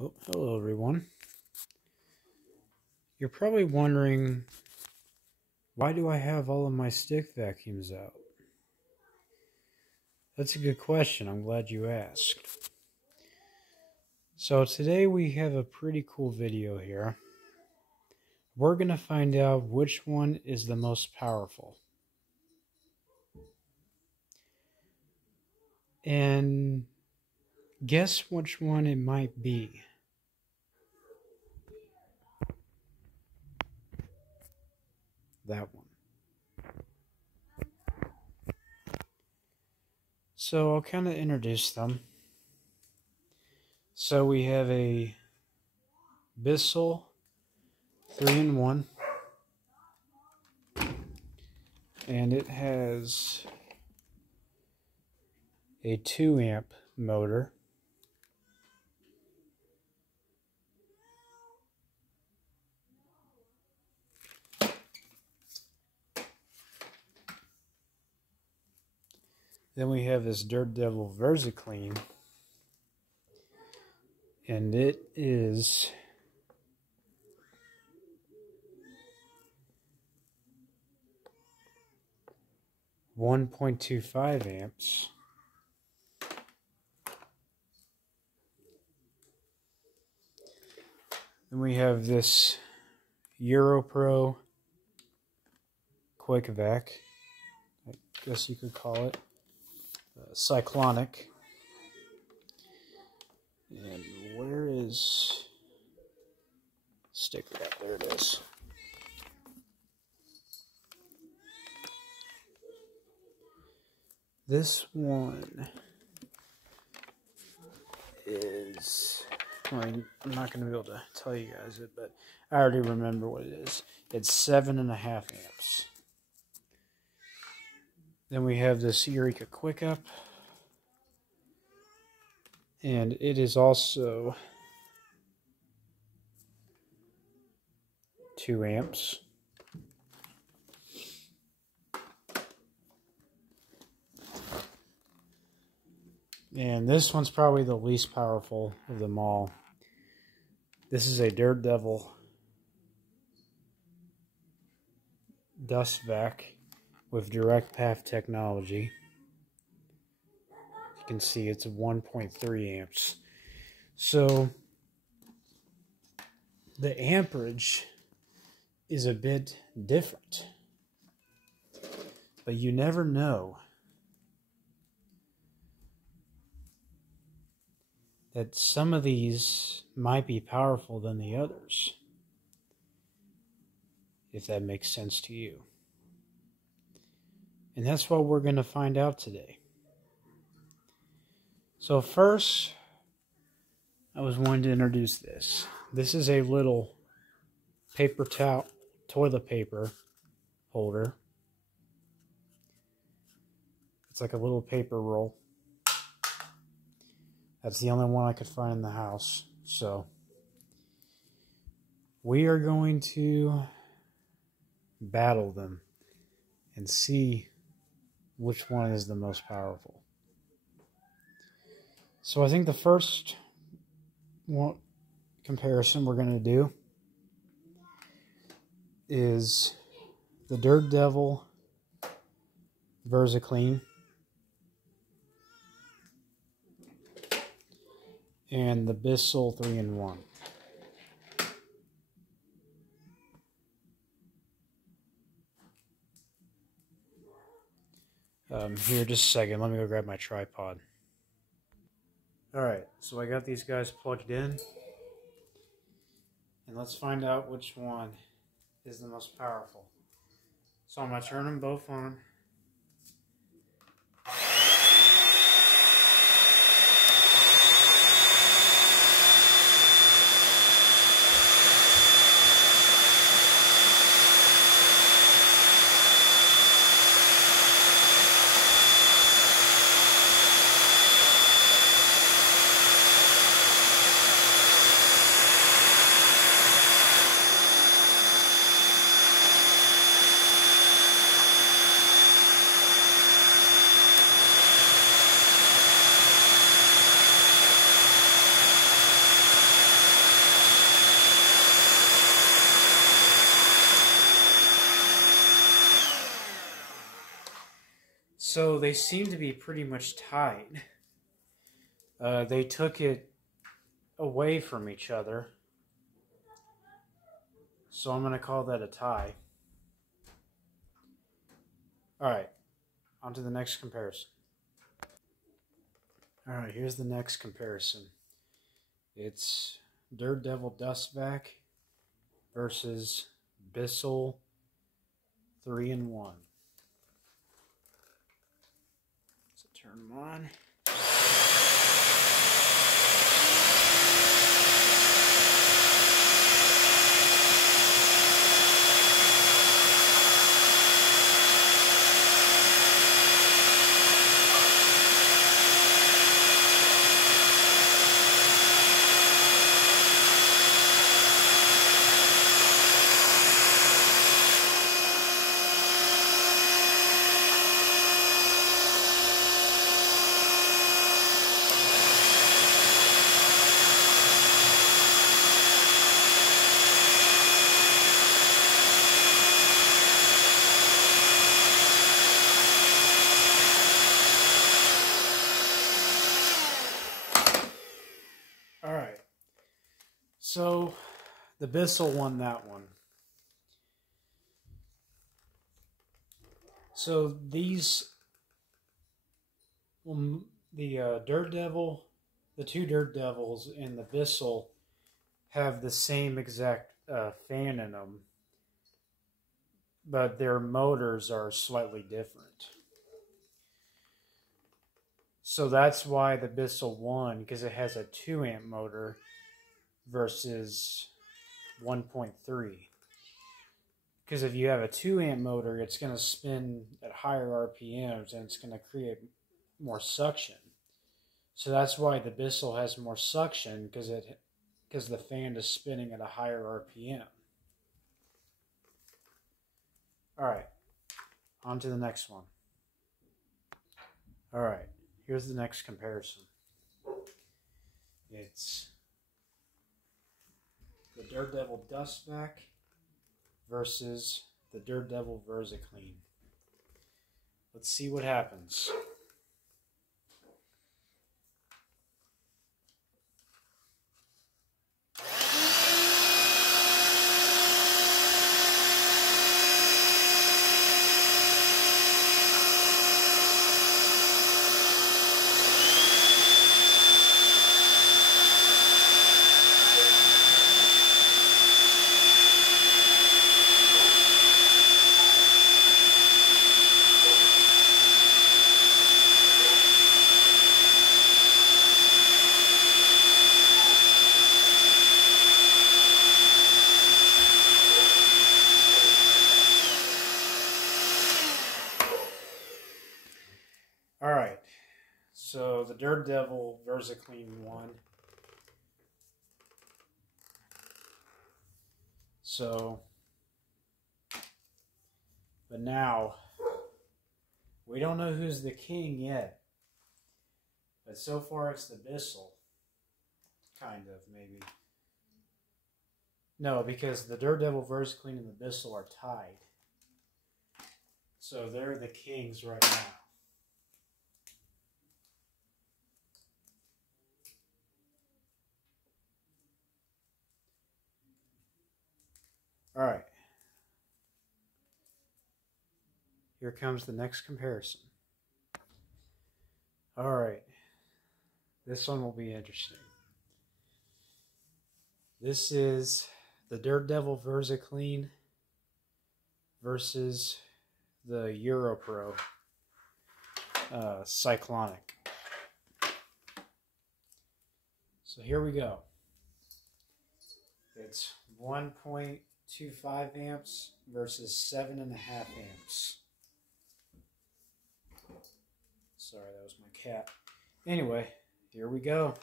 Oh, hello everyone. You're probably wondering, why do I have all of my stick vacuums out? That's a good question. I'm glad you asked. So today we have a pretty cool video here. We're going to find out which one is the most powerful. And guess which one it might be. That one. So I'll kind of introduce them. So we have a Bissell 3-in-1. And it has a 2-amp motor. Then we have this Dirt Devil VersaClean, and it is 1.25 amps. Then we have this EuroPro QuickVac, I guess you could call it. Cyclonic. And where is sticker at? There it is. This one is, well, I'm not going to be able to tell you guys it, but I already remember what it is. It's 7.5 amps. Then we have this Eureka QuickUp, and it is also 2 amps. And this one's probably the least powerful of them all. This is a Dirt Devil dust vac with direct path technology. You can see it's 1.3 amps. So the amperage is a bit different. But you never know that some of these might be powerful than the others, if that makes sense to you. And that's what we're going to find out today. So first, I was wanting to introduce this. This is a little paper towel, toilet paper holder. It's like a little paper roll. That's the only one I could find in the house. So we are going to battle them and see which one is the most powerful. So I think the first comparison we're going to do is the Dirt Devil VersaClean and the Bissell 3-in-1. Here, just a second. Let me go grab my tripod. Alright, so I got these guys plugged in. And let's find out which one is the most powerful. So I'm going to turn them both on. So they seem to be pretty much tied. They took it away from each other. So I'm going to call that a tie. Alright, on to the next comparison. Alright, here's the next comparison. It's Daredevil Dustvac versus Bissell 3-in-1. So turn them on. Alright, so the Bissell won that one. So these, the Daredevil, the two Daredevils and the Bissell have the same exact fan in them, but their motors are slightly different. So that's why the Bissell won, because it has a 2-amp motor versus 1.3. Because if you have a 2-amp motor, it's going to spin at higher RPMs and it's going to create more suction. So that's why the Bissell has more suction, because the fan is spinning at a higher RPM. Alright, on to the next one. Alright. Here's the next comparison. It's the Daredevil Dustvac versus the Daredevil VersaClean. Let's see what happens. Alright, so the Daredevil VersaClean won. So, but now, we don't know who's the king yet. But so far it's the Bissell. Kind of, maybe. No, because the Daredevil VersaClean and the Bissell are tied. So they're the kings right now. Alright. Here comes the next comparison. Alright. This one will be interesting. This is the Daredevil VersaClean versus the Europro Cyclonic. So here we go. It's 1.25 amps versus 7.5 amps. Sorry, that was my cat. Anyway, here we go.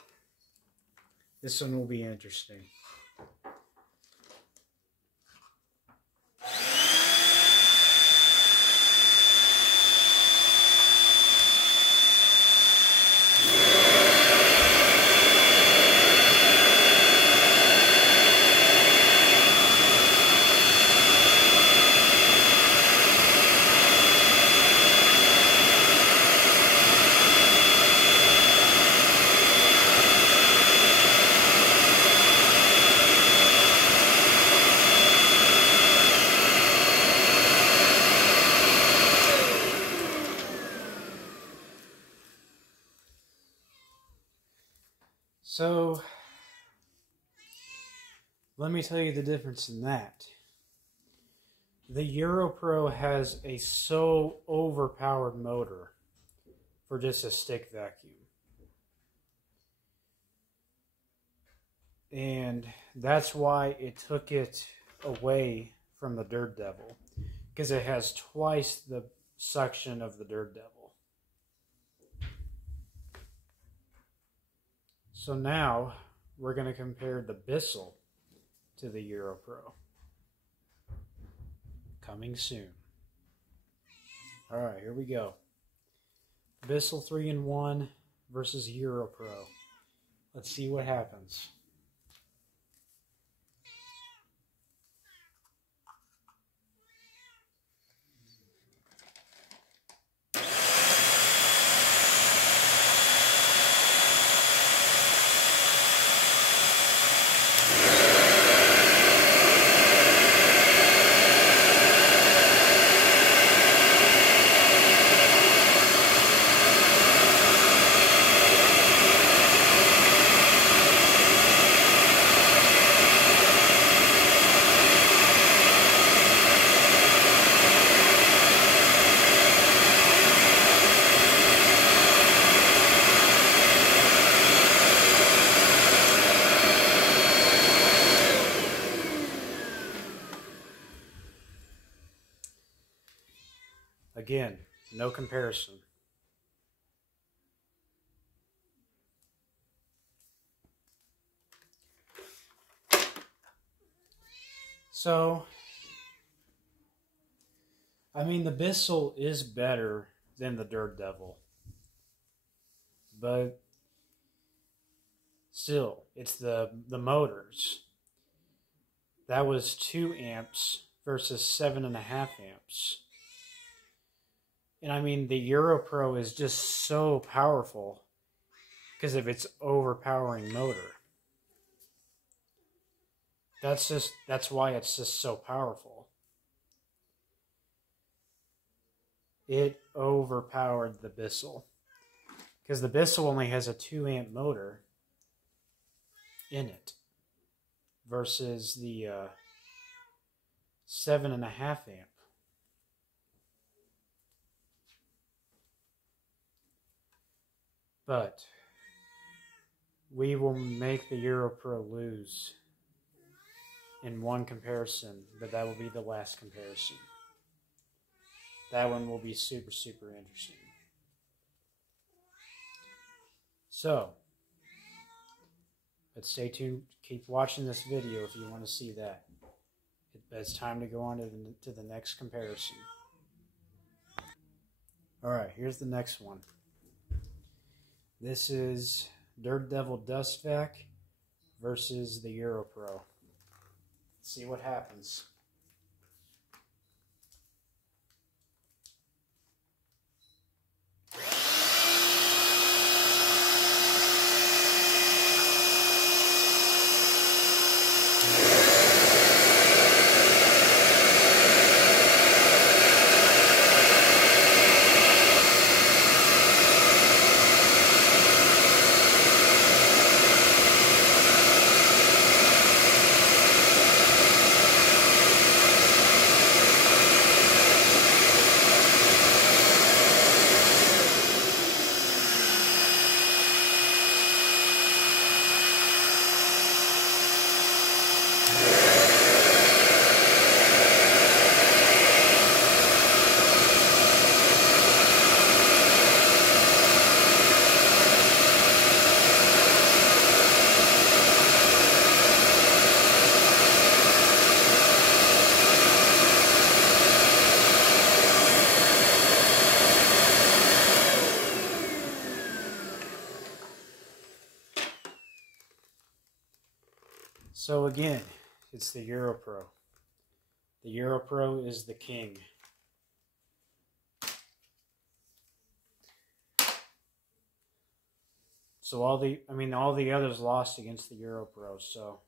This one will be interesting. So, let me tell you the difference in that. The EuroPro has a so overpowered motor for just a stick vacuum. And that's why it took it away from the Dirt Devil, because it has twice the suction of the Dirt Devil. So now we're going to compare the Bissell to the EuroPro. Coming soon. Alright, here we go. Bissell 3-in-1 versus EuroPro. Let's see what happens. Again, no comparison. So, I mean, the Bissell is better than the Dirt Devil. But still, it's the motors. That was 2 amps versus 7.5 amps. And I mean, the EuroPro is just so powerful because of its overpowering motor. That's why it's just so powerful. It overpowered the Bissell, because the Bissell only has a 2 amp motor in it versus the 7.5 amp. But we will make the EuroPro lose in one comparison, but that will be the last comparison. That one will be super, super interesting. So, but stay tuned. Keep watching this video if you want to see that. It's time to go on to the next comparison. Alright, here's the next one. This is Dirt Devil Dust Vac versus the EuroPro. Let's see what happens. So again, it's the EuroPro. The EuroPro is the king. So all the others lost against the EuroPro. So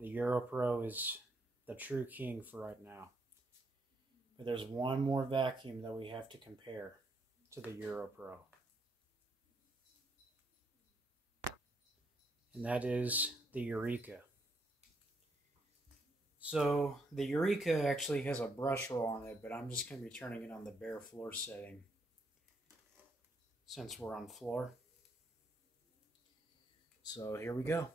the EuroPro is the true king for right now. But there's one more vacuum that we have to compare to the EuroPro. and that is the Eureka. So the Eureka actually has a brush roll on it, but I'm just going to be turning it on the bare floor setting since we're on floor. So here we go.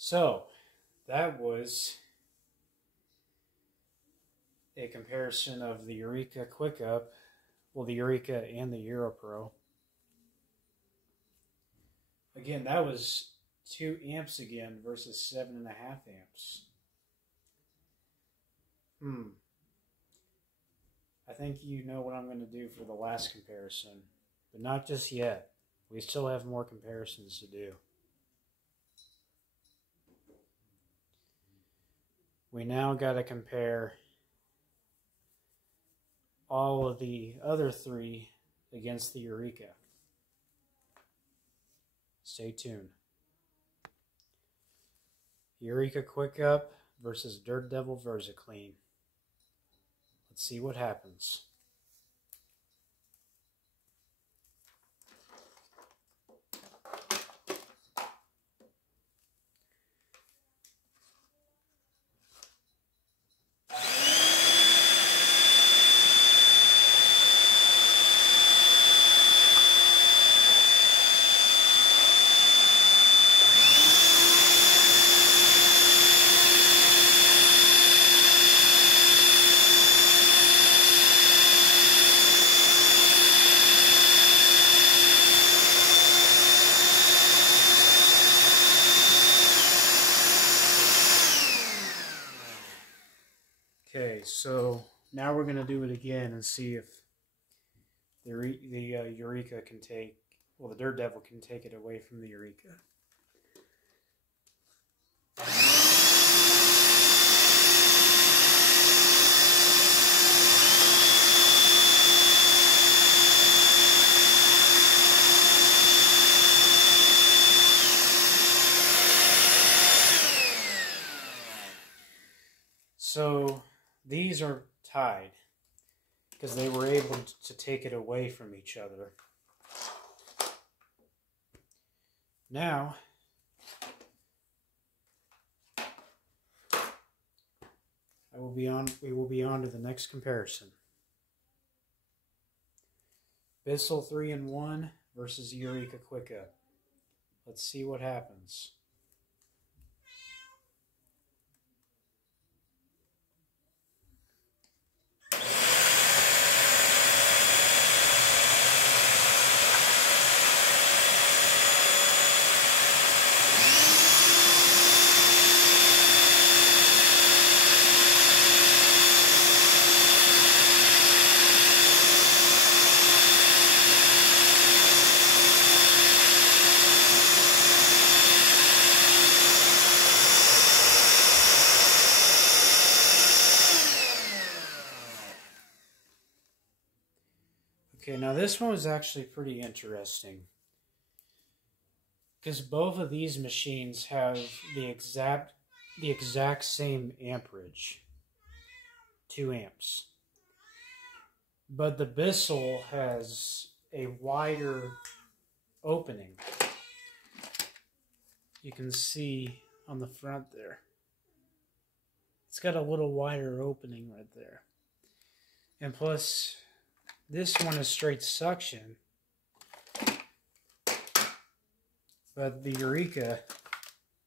So, that was a comparison of the Eureka Quick Up, well, the Eureka and the EuroPro. Again, that was 2 amps again versus 7.5 amps. I think you know what I'm going to do for the last comparison, but not just yet. We still have more comparisons to do. We now got to compare all of the other 3 against the Eureka. Stay tuned. Eureka Quick Up versus Dirt Devil VersaClean. Let's see what happens. Okay, so now we're going to do it again and see if the Eureka can take, well, the Dirt Devil can take it away from the Eureka. So these are tied because they were able to take it away from each other. Now, we will be on to the next comparison. Bissell 3-in-1 versus Eureka Quick Up. Let's see what happens. Okay, now this one was actually pretty interesting because both of these machines have the exact same amperage, 2 amps. But the Bissell has a wider opening. You can see on the front there. It's got a little wider opening right there. And plus, this one is straight suction, but the Eureka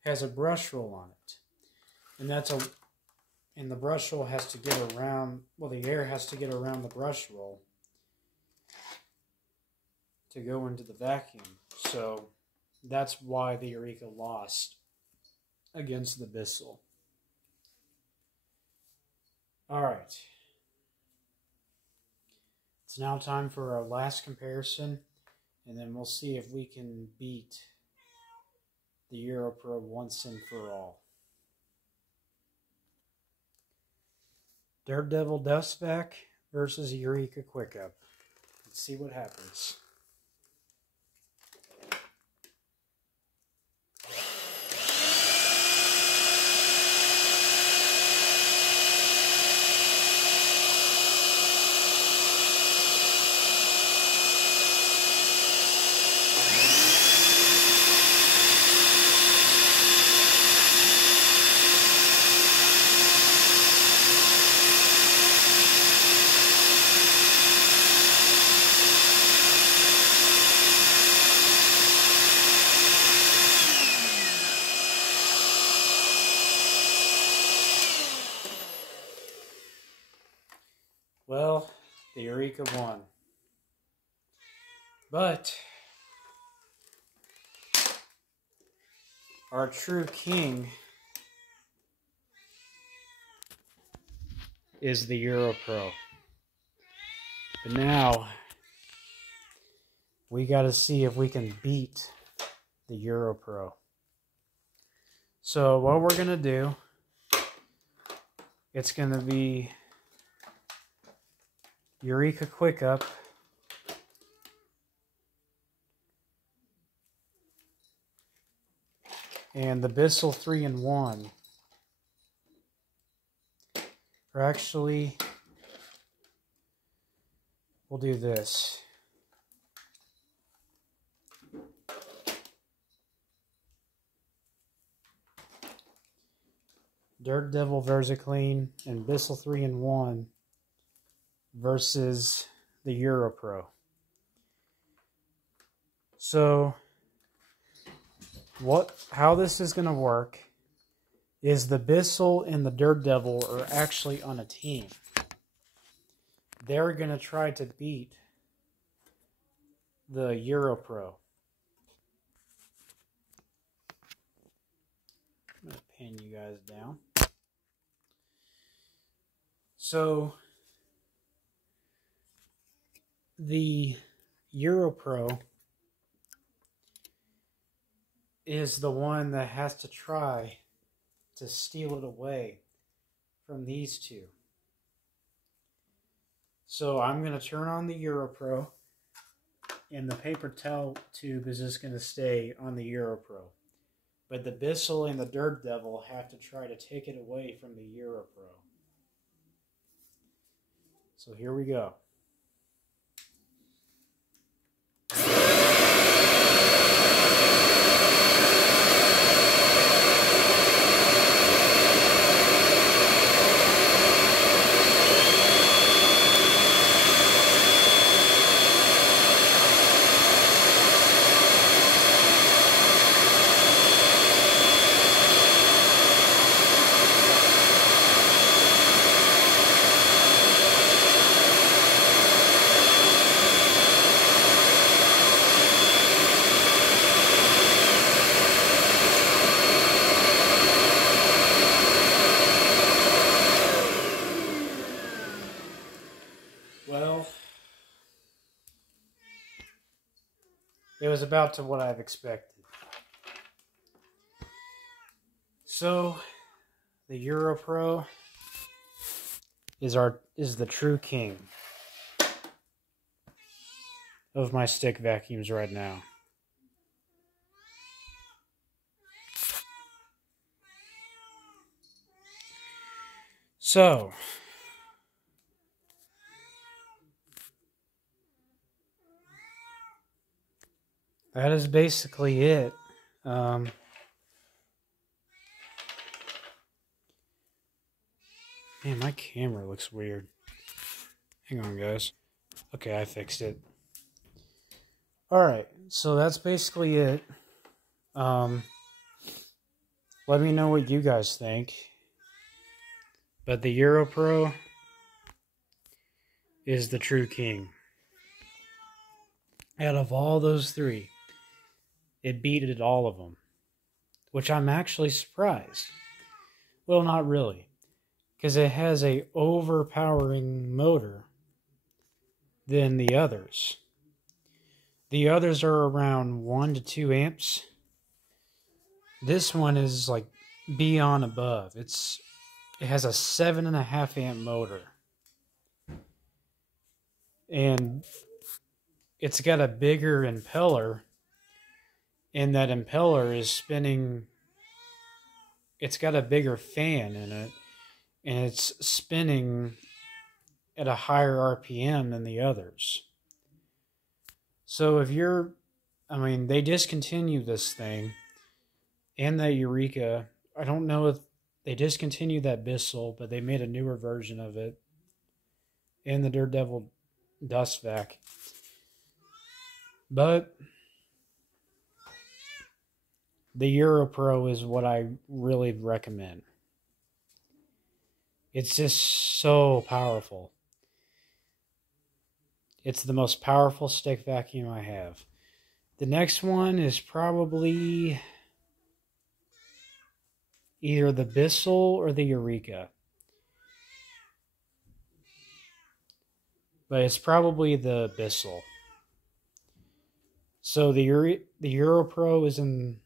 has a brush roll on it, and the brush roll has to get around. Well, the air has to get around the brush roll, to go into the vacuum. So that's why the Eureka lost against the Bissell. Alright. It's now time for our last comparison, and then we'll see if we can beat the EuroPro once and for all. Dirt Devil Dust Vac versus Eureka Quick Up. Let's see what happens. Well, the Eureka won. But our true king is the EuroPro. But now we got to see if we can beat the EuroPro. So what we're going to do, it's going to be Eureka Quick Up and the Bissell 3-in-1. Or actually, we'll do this. Dirt Devil VersaClean and Bissell 3-in-1 versus the EuroPro. So how this is going to work is the Bissell and the Dirt Devil are actually on a team. They're going to try to beat the EuroPro. I'm going to pin you guys down. So the EuroPro is the one that has to try to steal it away from these two. So I'm going to turn on the EuroPro, and the paper towel tube is just going to stay on the EuroPro. But the Bissell and the Dirt Devil have to try to take it away from the EuroPro. So here we go. Well, it was about to what I've expected. So, the EuroPro is the true king of my stick vacuums right now. So, that is basically it. Man, my camera looks weird. Hang on, guys. Okay, I fixed it. Alright, so that's basically it. Let me know what you guys think. But the EuroPro is the true king. Out of all those three, it beat all of them, which I'm actually surprised. Well, not really, because it has a overpowering motor than the others. The others are around 1 to 2 amps. This one is like beyond above. It has a 7.5 amp motor. And it's got a bigger impeller, and that impeller is spinning. It's got a bigger fan in it, and it's spinning at a higher RPM than the others. So they discontinued this thing and that Eureka. I don't know if they discontinued that Bissell, but they made a newer version of it, and the Dirt Devil Dust Vac. But the EuroPro is what I really recommend. It's just so powerful. It's the most powerful stick vacuum I have. The next one is probably either the Bissell or the Eureka. But it's probably the Bissell. So the EuroPro is in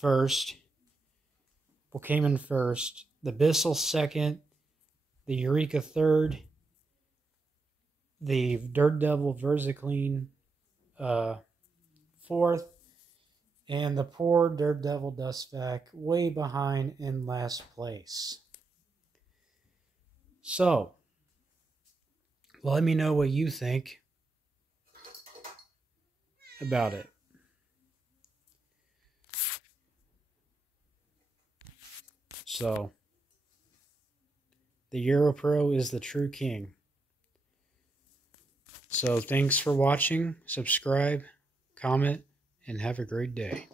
first. Came in first. The Bissell second. The Eureka third. The Dirt Devil VersaClean fourth. And the poor Dirt Devil Dust Vac way behind in last place. So, let me know what you think about it. So, the EuroPro is the true king. So, thanks for watching. Subscribe, comment, and have a great day.